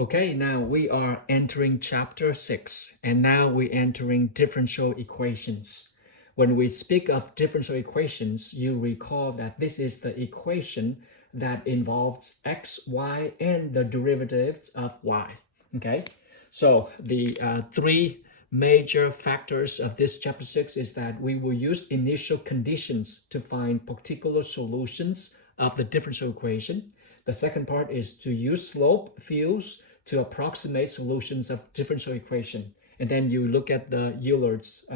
Okay, now we are entering chapter 6, and now we're entering differential equations. When we speak of differential equations, you recall that this is the equation that involves x, y, and the derivatives of y. Okay, so the three major factors of this chapter 6 is that we will use initial conditions to find particular solutions of the differential equation. The second part is to use slope fields to approximate solutions of differential equation. And then you look at the Euler's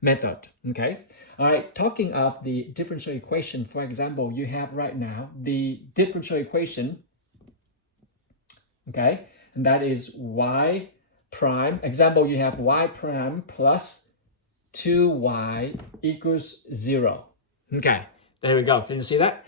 method, okay? All right, talking of the differential equation, for example, you have right now the differential equation, okay? And that is y prime. Example, you have y prime plus 2y equals 0. Okay, there we go. Can you see that?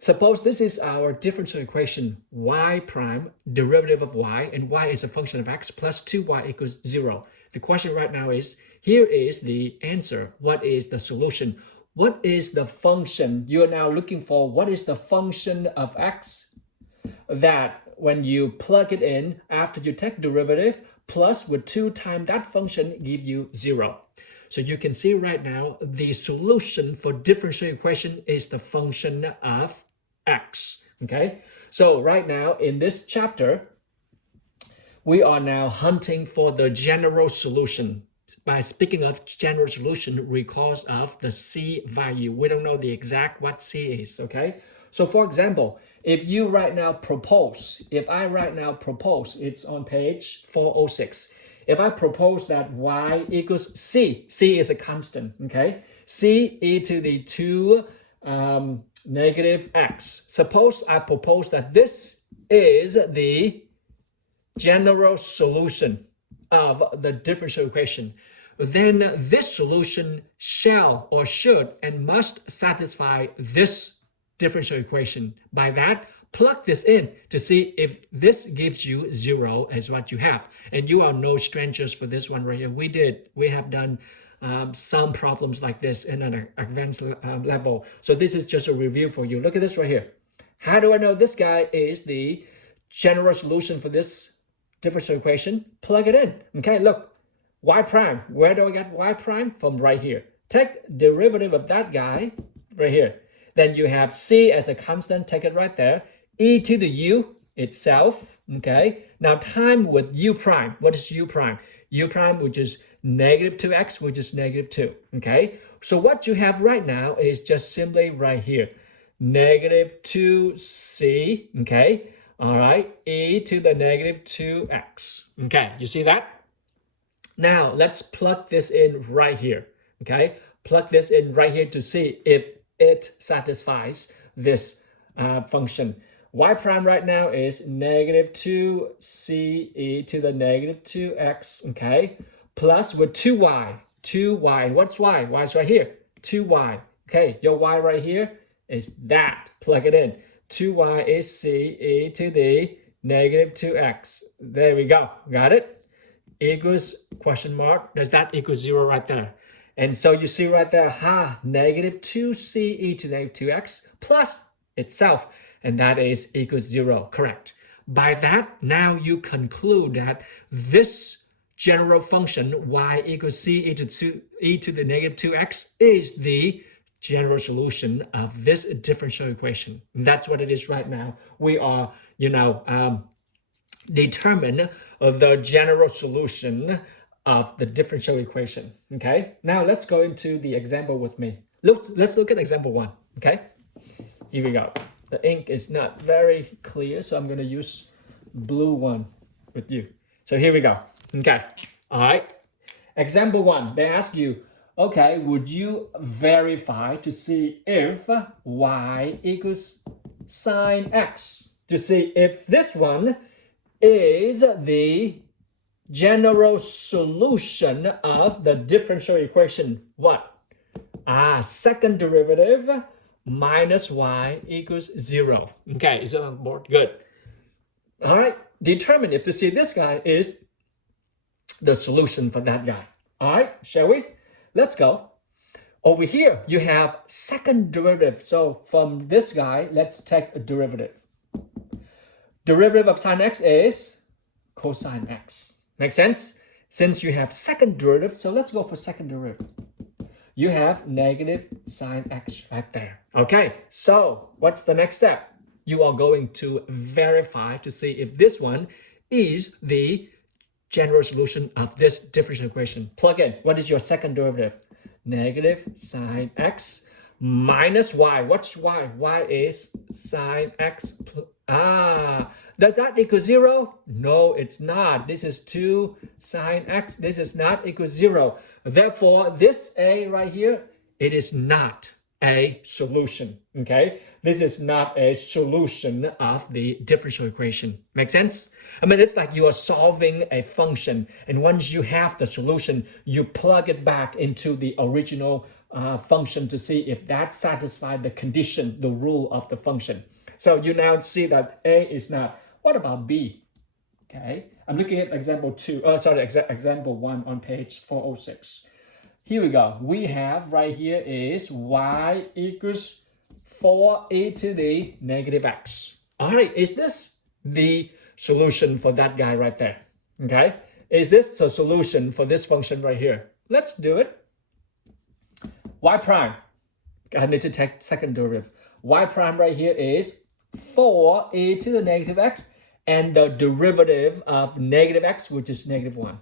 Suppose this is our differential equation, y prime, derivative of y, and y is a function of x, plus 2y equals 0. The question right now is, here is the answer. What is the solution? What is the function? You are now looking for what is the function of x that when you plug it in after you take derivative, plus with 2 times that function give you 0. So you can see right now the solution for differential equation is the function of x. Okay, so right now in this chapter, we are now hunting for the general solution. By speaking of general solution, because of the c value, we don't know the exact what c is. Okay, so for example, if you right now propose, if I right now propose, it's on page 406. If I propose that y equals c is a constant, okay? C e to the 2 negative x. Suppose I propose that this is the general solution of the differential equation. Then this solution shall or should and must satisfy this differential equation. By that, plug this in to see if this gives you 0 as what you have. And you are no strangers for this one right here. We have done some problems like this in an advanced level. So this is just a review for you. Look at this right here. How do I know this guy is the general solution for this differential equation? Plug it in. Okay, look. Y prime. Where do I get y prime? From right here. Take derivative of that guy right here. Then you have c as a constant. Take it right there. E to the u itself, okay? Now time with u prime. What is u prime? U prime, which is negative 2x, which is negative 2, okay? So what you have right now is just simply right here. Negative 2c, okay? All right, e to the negative 2x, okay? You see that? Now let's plug this in right here, okay? Plug this in right here to see if it satisfies this function. Y prime right now is negative 2c e to the negative 2x, okay? Plus with 2y, and what's y? Y is right here, 2y, okay? Your y right here is that, plug it in. 2y is c e to the negative 2x. There we go, got it? Equals question mark, does that equal 0 right there? And so you see right there, negative 2c e to the negative 2x plus itself, and that is equals 0, correct. By that, now you conclude that this general function, y equals c e to the negative 2x, is the general solution of this differential equation. That's what it is right now. We are, determine the general solution of the differential equation. Okay, now let's go into the example with me. Let's look at example 1. Okay, here we go. The ink is not very clear, so I'm going to use blue one with you. So here we go. Okay, all right. Example 1, they ask you, okay, would you verify to see if y equals sine x, to see if this one is the general solution of the differential equation. What? Second derivative minus y equals 0. Okay, is that on board? Good. All right, determine if to see this guy is the solution for that guy. All right, shall we? Let's go. Over here, you have second derivative. So from this guy, let's take a derivative. Derivative of sine x is cosine x. Make sense? Since you have second derivative, so let's go for second derivative. You have negative sine x right there. Okay, so what's the next step? You are going to verify to see if this one is the general solution of this differential equation. Plug in. What is your second derivative? Negative sine x minus y. What's y? Y is sine x. Does that equal 0? No, it's not. This is 2 sine x. This is not equal 0. Therefore, this a right here, it is not a solution. Okay, this is not a solution of the differential equation. Make sense? I mean, it's like you are solving a function, and once you have the solution, you plug it back into the original function to see if that satisfies the condition, the rule of the function. So you now see that A is not. What about B? Okay, I'm looking at example 1 on page 406. Here we go. We have right here is y equals 4e to the negative x. All right, is this the solution for that guy right there? Okay, is this the solution for this function right here? Let's do it. Y prime, I need to take second derivative. Y prime right here is 4e to the negative x, and the derivative of negative x, which is negative 1.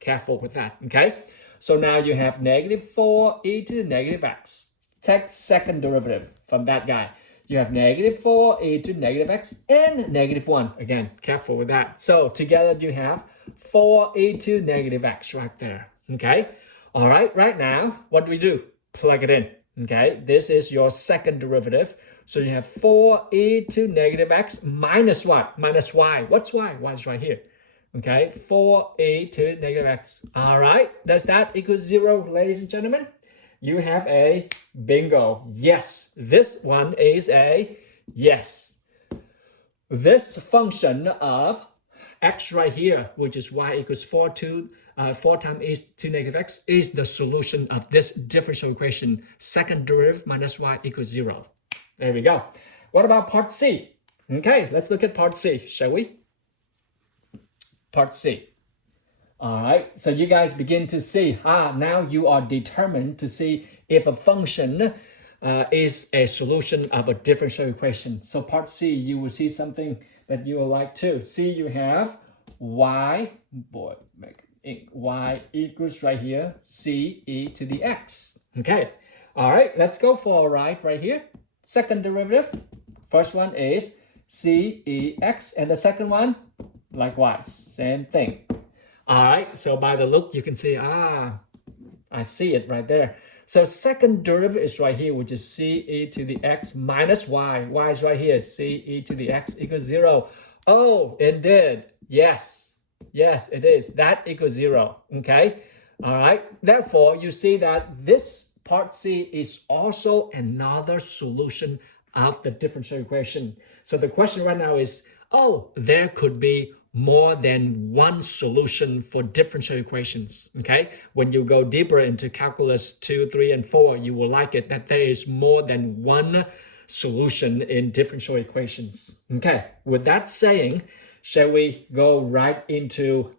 Careful with that, okay? So now you have negative 4e to the negative x. Take second derivative from that guy. You have negative 4e to negative x and negative 1. Again, careful with that. So together you have 4e to negative x right there, okay? All right, right now, what do we do? Plug it in, okay? This is your second derivative. So you have 4e to negative x minus what? Minus y. What's y? Y is right here. Okay, 4e to negative x. All right, does that equal 0, ladies and gentlemen? You have a bingo. Yes, this one is a yes. This function of x right here, which is y equals 4 times e to negative x, is the solution of this differential equation. Second derivative minus y equals 0. There we go. What about part C? Okay, let's look at part C, shall we? Part C. All right, so you guys begin to see, now you are determined to see if a function is a solution of a differential equation. So part C, you will see something that you will like too. See, you have y equals right here, c e to the x. Okay, all right, let's go for a right here. Second derivative, first one is cex, and the second one, likewise, same thing. All right, so by the look, you can see, I see it right there. So second derivative is right here, which is ce to the x minus y. Y is right here, ce to the x equals 0. Oh, indeed, yes, it is. That equals 0, okay? All right, therefore, you see that this part C is also another solution of the differential equation. So the question right now is, there could be more than one solution for differential equations, okay? When you go deeper into calculus 2, 3, and 4, you will like it that there is more than one solution in differential equations. Okay, with that saying, shall we go right into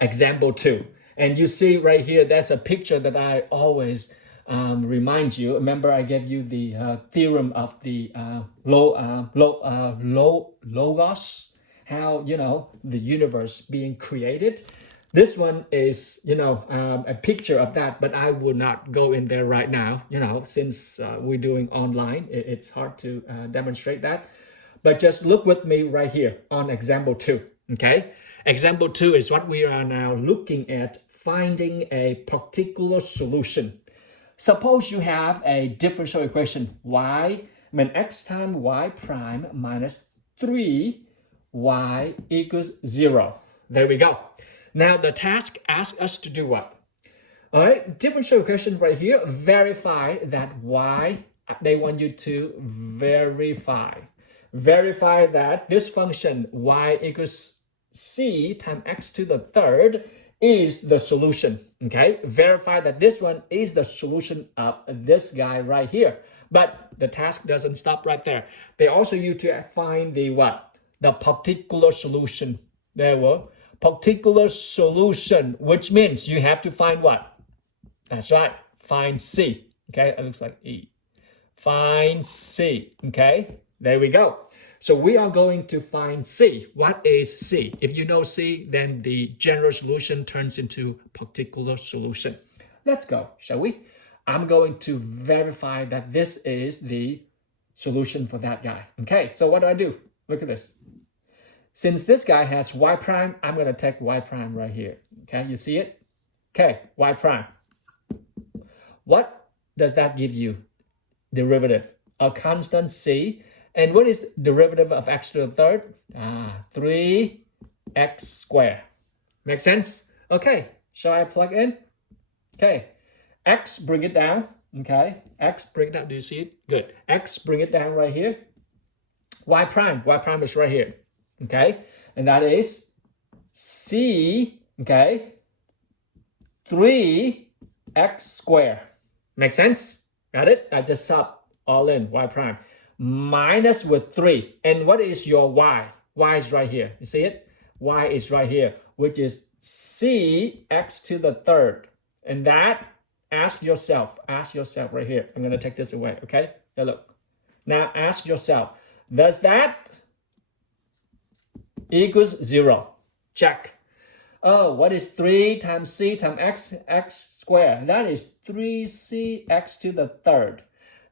example 2? And you see right here, that's a picture that I always remind you. Remember, I gave you the theorem of the logos, how, the universe being created. This one is, a picture of that, but I will not go in there right now, since we're doing online, it's hard to demonstrate that. But just look with me right here on example 2, okay? Example 2 is what we are now looking at, finding a particular solution. Suppose you have a differential equation, x times y prime minus 3y equals 0. There we go. Now the task asks us to do what? All right, differential equation right here, verify that y, they want you to verify that this function y equals c times x to the third is the solution, okay? Verify that this one is the solution of this guy right here. But the task doesn't stop right there. They also need to find the what? The particular solution. There were particular solution, which means you have to find what? That's right, find C. Okay, it looks like E. Find C. Okay, there we go. So we are going to find C. What is C? If you know C, then the general solution turns into particular solution. Let's go, shall we? I'm going to verify that this is the solution for that guy. Okay, so what do? Look at this. Since this guy has y prime, I'm going to take y prime right here. Okay, you see it? Okay, y prime. What does that give you? Derivative. A constant c. And what is derivative of x to the third? 3x squared. Make sense? Okay, shall I plug in? Okay, x, bring it down. Okay, x, bring it down. Do you see it? Good. X, bring it down right here. Y prime is right here. Okay, and that is c, okay, 3x squared. Make sense? Got it? I just sub all in, y prime. Minus with 3. And what is your y? Y is right here. You see it? Y is right here, which is cx to the third. And that, ask yourself right here. I'm going to take this away, okay? Now look. Now ask yourself, does that equals 0? Check. Oh, what is 3 times c times x squared? That is 3cx to the third.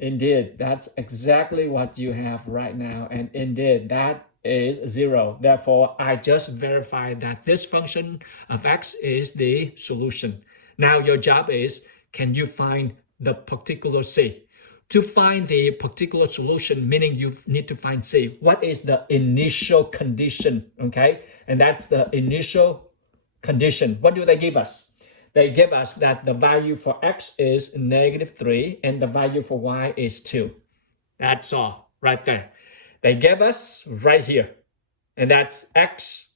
Indeed, that's exactly what you have right now. And indeed, that is 0. Therefore, I just verified that this function of x is the solution. Now your job is, can you find the particular c? To find the particular solution, meaning you need to find c, what is the initial condition, okay? And that's the initial condition. What do they give us? They give us that the value for x is -3 and the value for y is 2. That's all right there. They give us right here, and that's x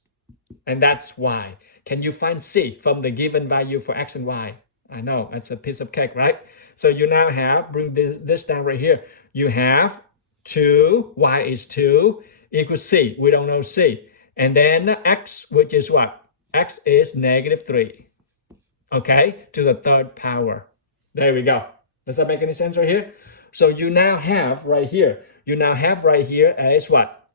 and that's y. Can you find c from the given value for x and y? I know, that's a piece of cake, right? So you now have, bring this down right here. You have 2, y is 2, equals c. We don't know c. And then x, which is what? X is -3. Okay, to the third power. There we go. Does that make any sense right here? So you now have right here, is what?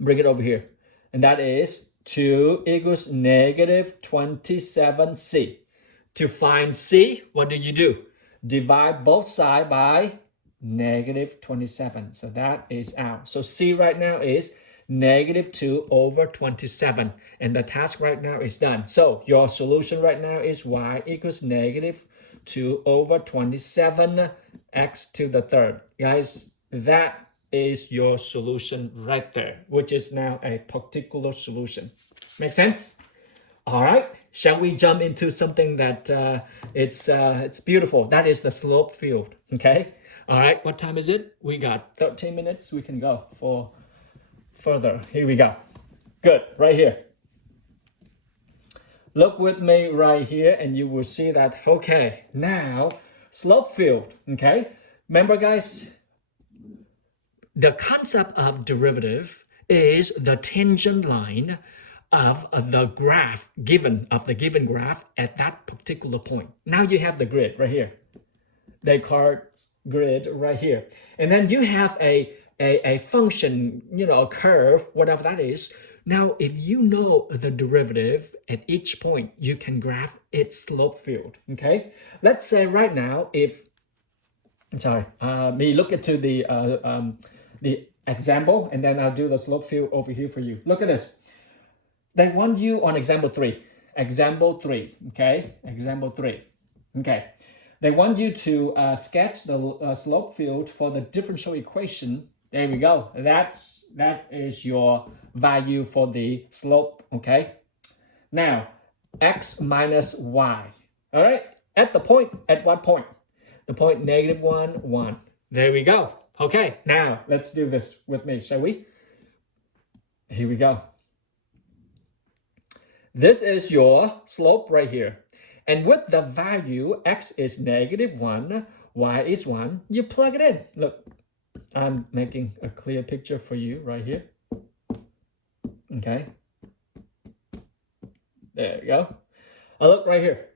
Bring it over here. And that is 2 equals -27c. To find c, what do? Divide both sides by -27. So that is out. So c right now is -2 over 27. And the task right now is done. So your solution right now is y equals -2 over 27 x to the third. Guys, that is your solution right there, which is now a particular solution. Make sense? All right. Shall we jump into something that it's beautiful? That is the slope field. Okay. All right. What time is it? We got 13 minutes. We can go for further. Here we go. Good. Right here. Look with me right here, and you will see that. Okay. Now, slope field. Okay. Remember, guys, the concept of derivative is the tangent line of the graph of the given graph at that particular point. Now you have the grid right here. Descartes grid right here. And then you have a function, a curve, whatever that is. Now, if you know the derivative at each point, you can graph its slope field, okay? Let's say right now, me look into the example, and then I'll do the slope field over here for you. Look at this. They want you on example 3, okay? Example 3, okay. They want you to sketch the slope field for the differential equation. There we go. That is your value for the slope, okay? Now, x minus y, all right? At what point? The point -1, 1. There we go. Okay, now let's do this with me, shall we? Here we go. This is your slope right here. And with the value, x is -1, y is 1, you plug it in. Look, I'm making a clear picture for you right here. Okay. There we go. Look right here.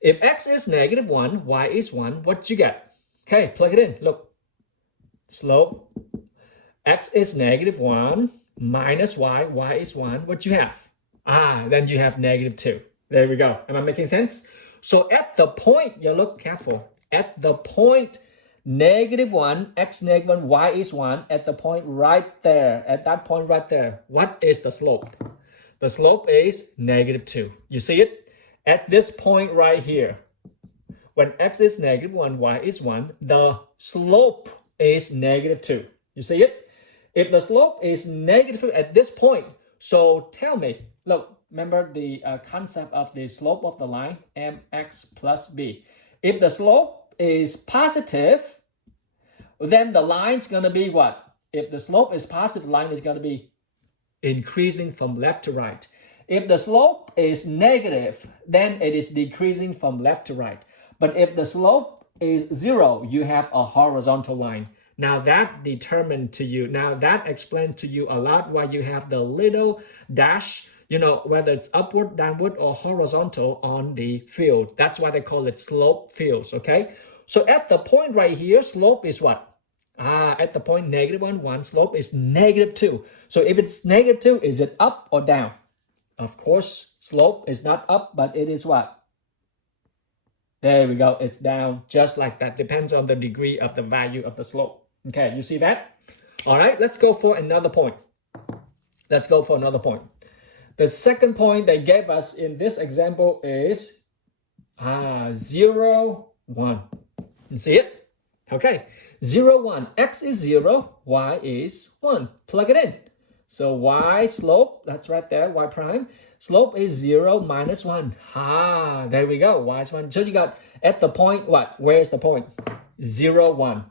If x is -1, y is 1, what you get? Okay, plug it in. Look. Slope. X is -1 minus y. Y is 1. What you have? Then you have -2. There we go. Am I making sense? So at the point, you look careful. At the point -1, x -1, y is 1. At the point right there, at that point right there, what is the slope? The slope is -2. You see it? At this point right here, when x is -1, y is 1, the slope is -2. You see it? If the slope is negative at this point, so tell me, look, remember the concept of the slope of the line, mx plus b. If the slope is positive, then the line's going to be what? If the slope is positive, the line is going to be increasing from left to right. If the slope is negative, then it is decreasing from left to right. But if the slope is 0, you have a horizontal line. Now that determined to you, now that explains to you a lot why you have the little dash, whether it's upward, downward, or horizontal on the field. That's why they call it slope fields, okay? So at the point right here, slope is what? At the point -1, 1, slope is -2. So if it's -2, is it up or down? Of course, slope is not up, but it is what? There we go. It's down just like that. Depends on the degree of the value of the slope. Okay, you see that? All right, let's go for another point. Let's go for another point. The second point they gave us in this example is 0, 1. You see it? Okay, 0, 1. X is 0, y is 1. Plug it in. So y slope, that's right there, y prime. Slope is 0 minus 1. There we go, y is 1. So you got at the point, what? Where's the point? 0, 1.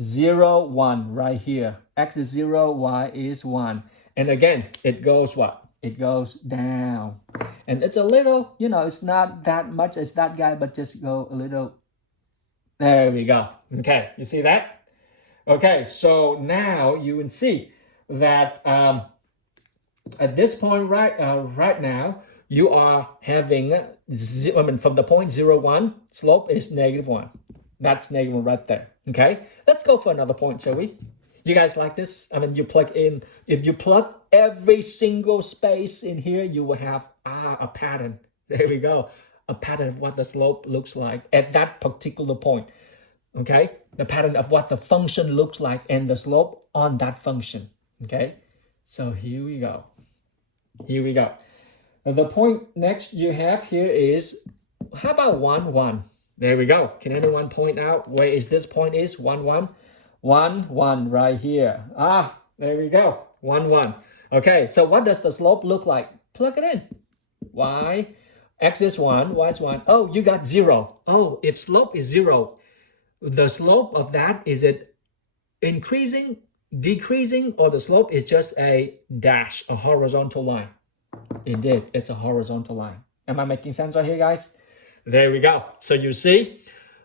0, 1 right here. X is 0, y is 1. And again, it goes what? It goes down. And it's a little, it's not that much as that guy, but just go a little. There we go. Okay, you see that? Okay, so now you can see that at this point right now, you are having, from the point 0, 1, slope is -1. That's -1 right there. Okay, let's go for another point, shall we? You guys like this? You plug in, if you plug every single space in here, you will have a pattern. There we go. A pattern of what the slope looks like at that particular point. Okay, the pattern of what the function looks like and the slope on that function. Okay, so here we go. Here we go. The point next you have here is, how about 1, 1? There we go. Can anyone point out where is this point is? 1, 1. 1, 1 right here. There we go. 1, 1. Okay, so what does the slope look like? Plug it in. Y, x is 1, y is 1. Oh, you got 0. Oh, if slope is 0, the slope of that, is it increasing, decreasing, or the slope is just a dash, a horizontal line? Indeed, it's a horizontal line. Am I making sense right here, guys? There we go. So you see,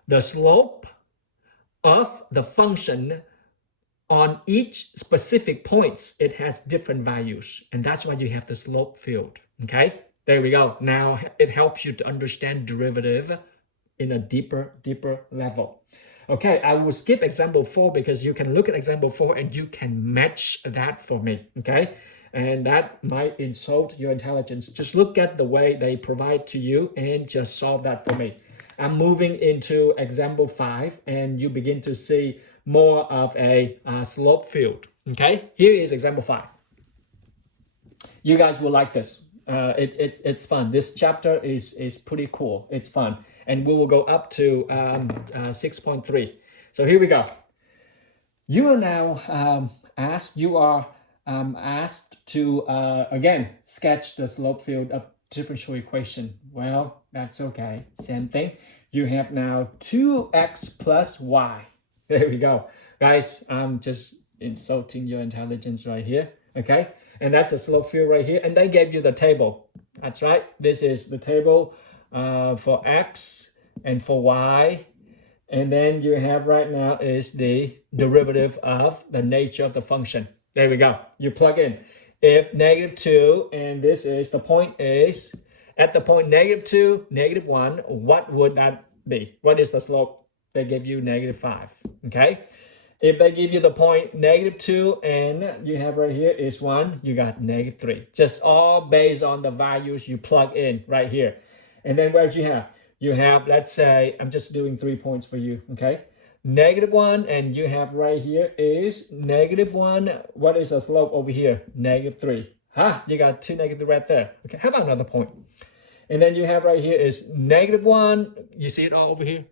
the slope of the function on each specific points, it has different values. And that's why you have the slope field. Okay, there we go. Now it helps you to understand derivative in a deeper level. Okay, I will skip example 4 because you can look at example 4 and you can match that for me. Okay, and that might insult your intelligence. Just look at the way they provide to you and just solve that for me. I'm moving into example 5 and you begin to see more of a slope field. Okay, here is example 5. You guys will like this. It's fun. This chapter is pretty cool. It's fun. And we will go up to 6.3. So here we go. You are now asked to, again, sketch the slope field of differential equation. Well, that's okay. Same thing. You have now 2x plus y. There we go. Guys, I'm just insulting your intelligence right here. Okay? And that's a slope field right here. And they gave you the table. That's right. This is the table for x and for y. And then you have right now is the derivative of the nature of the function. There we go. You plug in. If -2, and this is, the point is At the point -2, -1, what would that be? What is the slope? They give you -5, okay? If they give you the point -2 and you have right here is 1, you got -3. Just all based on the values you plug in right here. And then what do you have? You have, let's say, I'm just doing 3 points for you, okay? -1, and you have right here is -1. What is the slope over here? -3. You got 2 negative right there. Okay, how about another point? And then you have right here is -1. You see it all over here?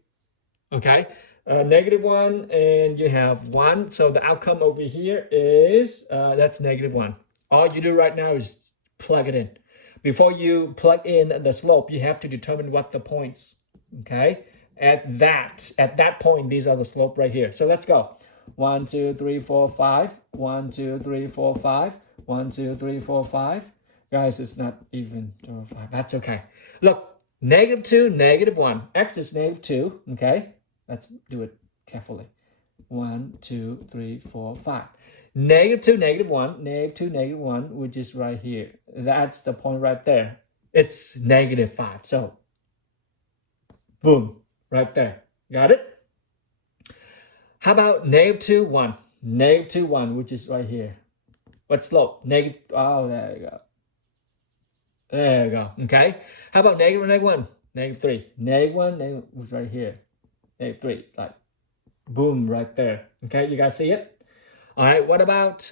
Okay, -1, and you have 1. So the outcome over here is, that's -1. All you do right now is plug it in. Before you plug in the slope, you have to determine what the points, okay? At that point, these are the slope right here. So let's go. 1, 2, 3, 4, 5. 1, 2, 3, 4, 5. 1, 2, 3, 4, 5. Guys, it's not even 5. That's okay. Look, -2, -1. X is -2, okay? Let's do it carefully. 1, 2, 3, 4, 5. -2, -1, -2, -1, which is right here. That's the point right there. It's -5. So, boom, right there. Got it? How about -2, 1? -2, 1, which is right here. What slope? Oh, there you go. There you go. Okay. How about -1, -1? -3. -1, which is right here. -3. It's like, boom, right there. Okay, you guys see it? All right, what about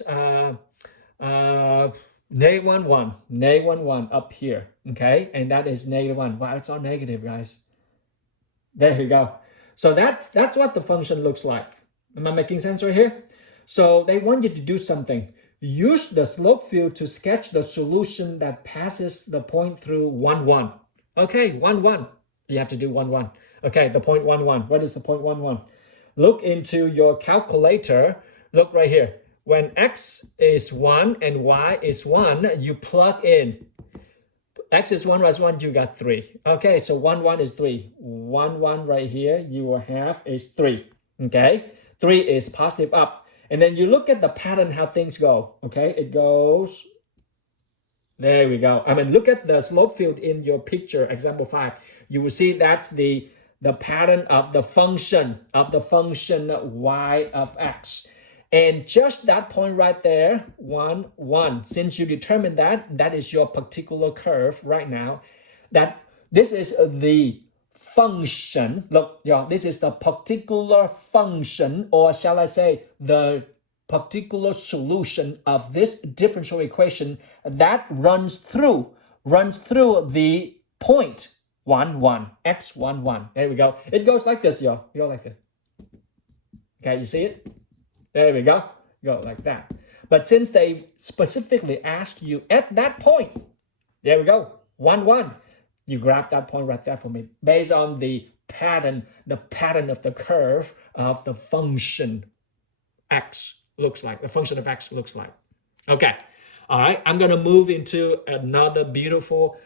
-1, 1? -1, 1 up here, okay? And that is -1. Wow, it's all negative, guys. There you go. So that's what the function looks like. Am I making sense right here? So they want you to do something. Use the slope field to sketch the solution that passes the point through 1, 1. Okay, 1, 1. You have to do 1, 1. Okay, the point 1, 1. What is the point 1, 1? Look into your calculator. Look right here. When x is 1 and y is 1, you plug in. X is 1, y is 1, you got 3. Okay, so 1, 1 is 3. 1, 1 right here, you will have is 3. Okay, 3 is positive up. And then you look at the pattern, how things go. Okay, it goes, there we go. I mean, look at the slope field in your picture, example 5. You will see that's the pattern of the function y of x. And just that point right there, 1, 1. Since you determined that is your particular curve right now. That this is the function. Look, y'all, this is the particular function, or shall I say, the particular solution of this differential equation that runs through the point 1, 1, x 1, 1. There we go. It goes like this, y'all. You go like this. Okay, you see it? There we go. Go like that. But since they specifically asked you at that point, there we go. 1, 1. You graph that point right there for me based on the pattern of the curve of the function x looks like. The function of x looks like. Okay. All right. I'm going to move into another beautiful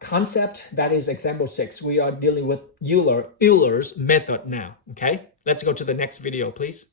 concept. That is example 6. We are dealing with Euler's method now. Okay. Let's go to the next video, please.